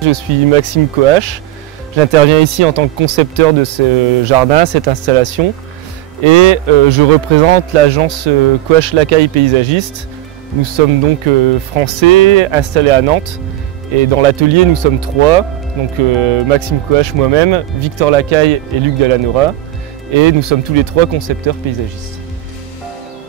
Je suis Maxime Coache, j'interviens ici en tant que concepteur de ce jardin, cette installation, et je représente l'agence Coache Lacaille paysagiste. Nous sommes donc français, installés à Nantes, et dans l'atelier nous sommes trois, donc Maxime Coache, moi-même, Victor Lacaille et Luc Delanora, et nous sommes tous les trois concepteurs paysagistes.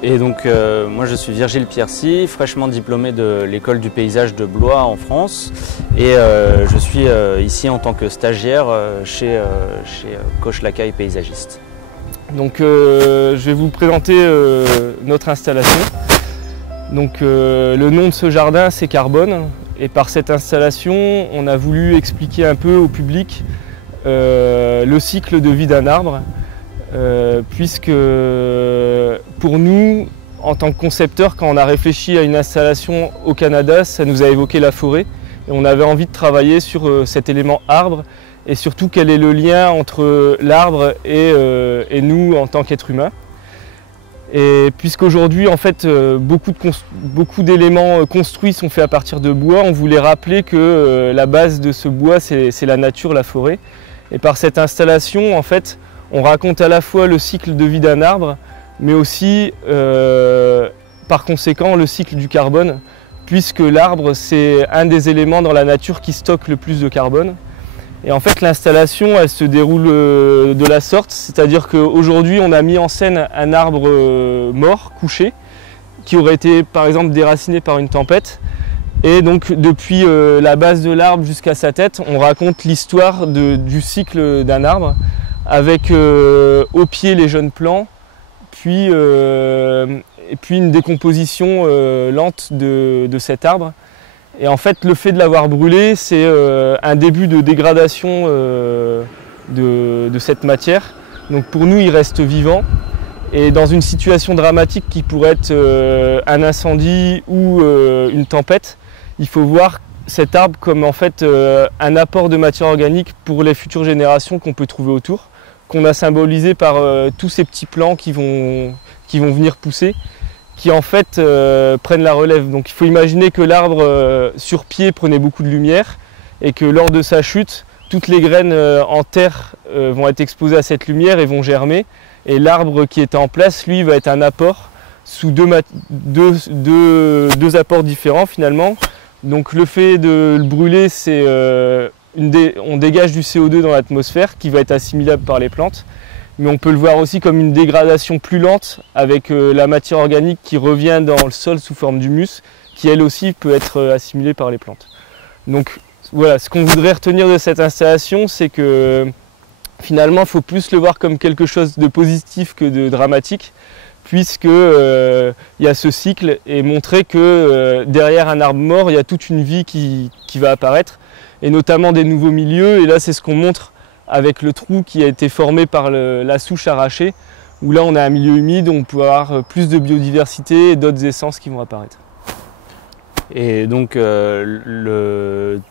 Et donc moi je suis Virgile Piercy, fraîchement diplômé de l'école du paysage de Blois en France, et je suis ici en tant que stagiaire chez Coache Lacaille paysagiste. Donc je vais vous présenter notre installation. Donc le nom de ce jardin c'est Carbone, et par cette installation on a voulu expliquer un peu au public le cycle de vie d'un arbre. Puisque pour nous, en tant que concepteurs, quand on a réfléchi à une installation au Canada, ça nous a évoqué la forêt et on avait envie de travailler sur cet élément arbre et surtout quel est le lien entre l'arbre et nous en tant qu'êtres humains. Et puisqu'aujourd'hui en fait beaucoup d'éléments construits sont faits à partir de bois, on voulait rappeler que la base de ce bois c'est la nature, la forêt. Et par cette installation en fait on raconte à la fois le cycle de vie d'un arbre, mais aussi, par conséquent, le cycle du carbone, puisque l'arbre, c'est un des éléments dans la nature qui stocke le plus de carbone. Et en fait, l'installation, elle se déroule de la sorte, c'est-à-dire qu'aujourd'hui, on a mis en scène un arbre mort, couché, qui aurait été, par exemple, déraciné par une tempête. Et donc, depuis la base de l'arbre jusqu'à sa tête, on raconte l'histoire du cycle d'un arbre, avec au pied les jeunes plants, puis une décomposition lente de cet arbre. Et en fait, le fait de l'avoir brûlé, c'est un début de dégradation de cette matière. Donc pour nous, il reste vivant. Et dans une situation dramatique qui pourrait être un incendie ou une tempête, il faut voir cet arbre comme en fait un apport de matière organique pour les futures générations qu'on peut trouver autour, qu'on a symbolisé par tous ces petits plants qui vont venir pousser, qui en fait prennent la relève. Donc il faut imaginer que l'arbre sur pied prenait beaucoup de lumière et que lors de sa chute, toutes les graines en terre vont être exposées à cette lumière et vont germer. Et l'arbre qui était en place, lui, va être un apport sous deux apports différents finalement. Donc le fait de le brûler, c'est on dégage du CO2 dans l'atmosphère qui va être assimilable par les plantes, mais on peut le voir aussi comme une dégradation plus lente avec la matière organique qui revient dans le sol sous forme d'humus, qui elle aussi peut être assimilée par les plantes. Donc voilà, ce qu'on voudrait retenir de cette installation, c'est que finalement il faut plus le voir comme quelque chose de positif que de dramatique, puisque il y a ce cycle, et montrer que derrière un arbre mort, il y a toute une vie qui va apparaître, et notamment des nouveaux milieux. Et là, c'est ce qu'on montre avec le trou qui a été formé par la souche arrachée, où là, on a un milieu humide, on peut avoir plus de biodiversité et d'autres essences qui vont apparaître. Et donc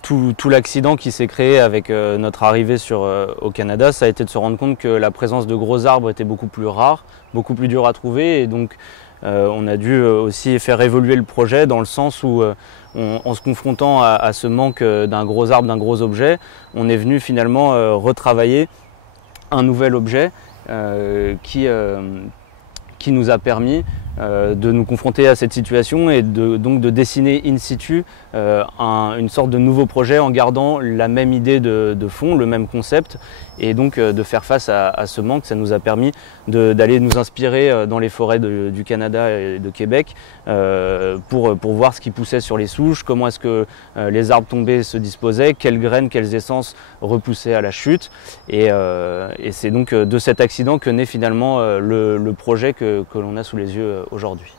tout l'accident qui s'est créé avec notre arrivée au Canada, ça a été de se rendre compte que la présence de gros arbres était beaucoup plus rare, beaucoup plus dur à trouver, et donc on a dû aussi faire évoluer le projet dans le sens où en se confrontant à ce manque d'un gros arbre, d'un gros objet, on est venu finalement retravailler un nouvel objet qui nous a permis de nous confronter à cette situation et donc de dessiner in situ une sorte de nouveau projet en gardant la même idée de fond, le même concept, et donc de faire face à ce manque. Ça nous a permis d'aller nous inspirer dans les forêts du Canada et de Québec pour voir ce qui poussait sur les souches, comment est-ce que les arbres tombés se disposaient, quelles graines, quelles essences repoussaient à la chute, et c'est donc de cet accident que naît finalement le projet que l'on a sous les yeux aujourd'hui.